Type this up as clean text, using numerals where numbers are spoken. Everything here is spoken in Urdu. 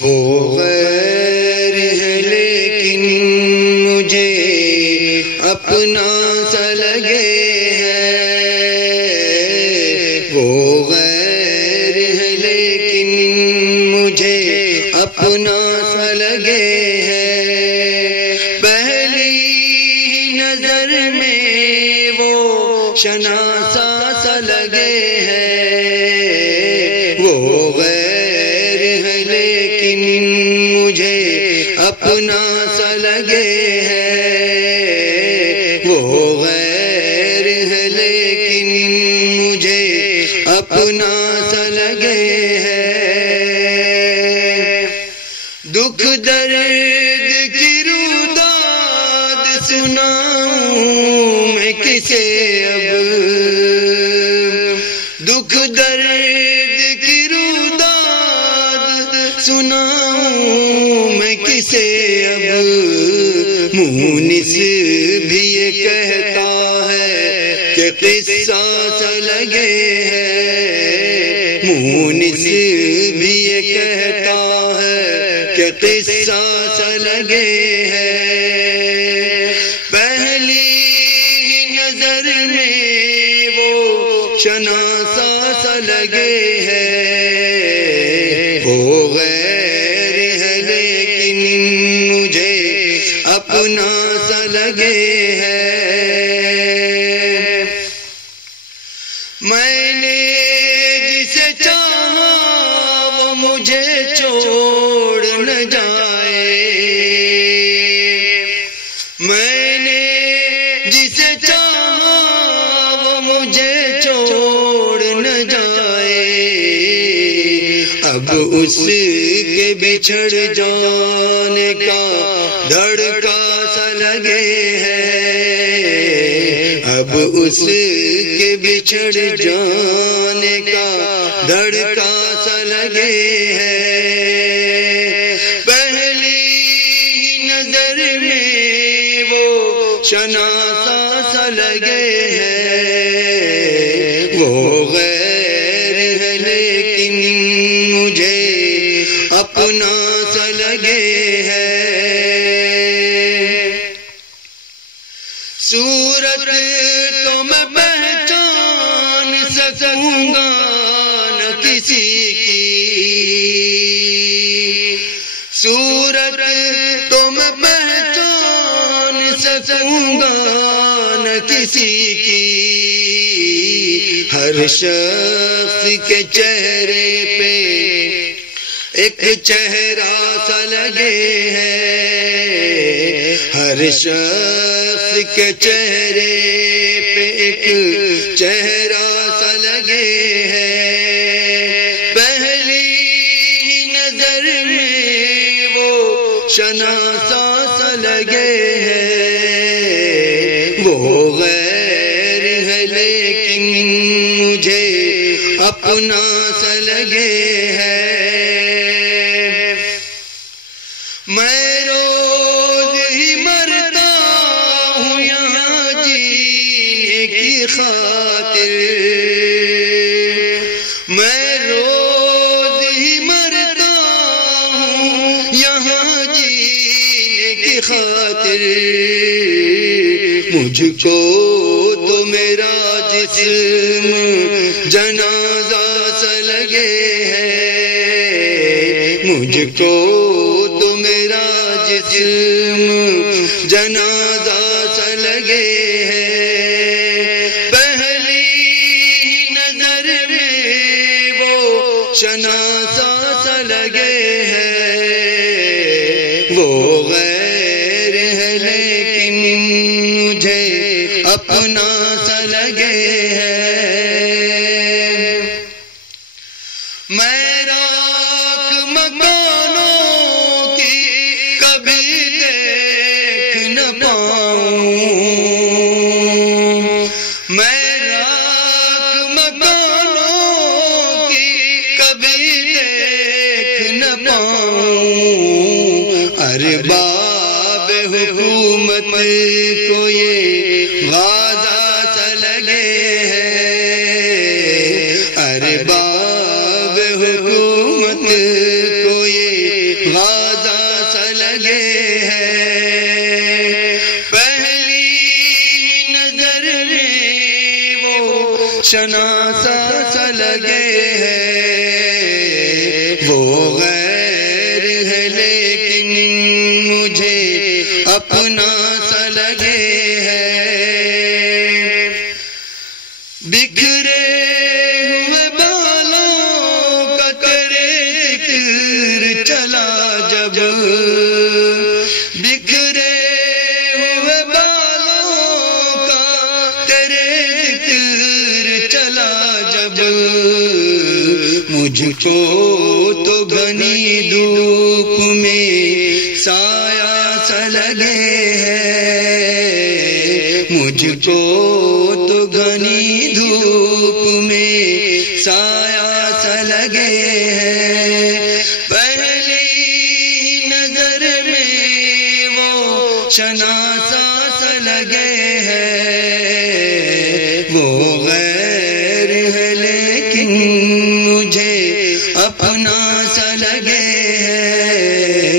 وہ غیر ہے لیکن مجھے اپنا سا لگے ہے، وہ غیر ہے لیکن مجھے اپنا سا لگے ہے، پہلی نظر میں وہ شناسا سا لگے ہے، وہ غیر ہے لیکن مجھے اپنا سا لگے ہے، وہ غیر ہے لیکن مجھے اپنا سا لگے ہے، دکھ درد کی روداد سناؤں میں کسے اب، دکھ درد کی روداد سناؤں میں کسے اب، مونس بھی یہ کہتا ہے کہ قصہ سا لگے ہے، مونس بھی یہ کہتا ہے کہ قصہ سا لگے ہے، پہلی نظر میں وہ شناسا سا لگے ہے، وہ غیر ہے لیکن مجھے اپنا سا لگے ہے، میں نے جسے چاہا وہ مجھے چھوڑ نہ جائے، میں نے جسے چاہا وہ مجھے چھوڑ نہ جائے، اب اس کے بچھڑ جانے کا دھڑکا سا لگے ہے، اب اس کے بچھڑ جانے کا دھڑکا سا لگے ہے، پہلی نظر میں وہ شناسا سا لگے ہے، وہ غیر ہے لیکن مجھے اپنا سا لگے ہے، صورت تو میں پہچان سکوں گا نہ کسی کی، صورت تو میں پہچان سکوں گا نہ کسی کی، ہر شخص کے چہرے پہ ایک چہرہ سا لگے ہے، ہر شخص کے چہرے پہ ایک چہرہ سا لگے ہے، پہلی نظر میں وہ شناسا سا لگے ہے، وہ غیر ہے لیکن مجھے اپنا سا لگے ہے، میں روز ہی مرتا ہوں یہاں جینے کی خاطر، میں روز ہی مرتا ہوں یہاں جینے کی خاطر، مجھ کو تو میرا جسم جنازہ سا لگے ہے، مجھ کو تو میرا جسم جنازہ سا لگے ہے، پہلی نظر میں وہ شناسا سا لگے ہے، وہ غیر ہے لیکن مجھے اپنا سا لگے ہے، میں راکھ مکانوں کی کبھی دیکھ نہ پاؤں، میں راکھ مکانوں کی کبھی دیکھ نہ پاؤں، ارباب حکومت کو یہ غازہ سا لگے ہے، ارباب حکومت کو یہ وہ غیر ہے لیکن مجھے اپنا سا لگے ہے، بکھرے ہوئے بالوں کا تیرے ذکر چلا جب، بکھرے ہوئے بالوں کا تیرے ذکر چلا جب، مجھ کو تو گھنی دھوپ میں سایہ سا لگے ہے، مجھ کو تو گھنی دھوپ میں سایہ سا لگے ہے، پہلی نظر میں وہ شناسا سا لگے ہے، وہ غیر ہے لیکن مجھے اپنا سا لگے ہے۔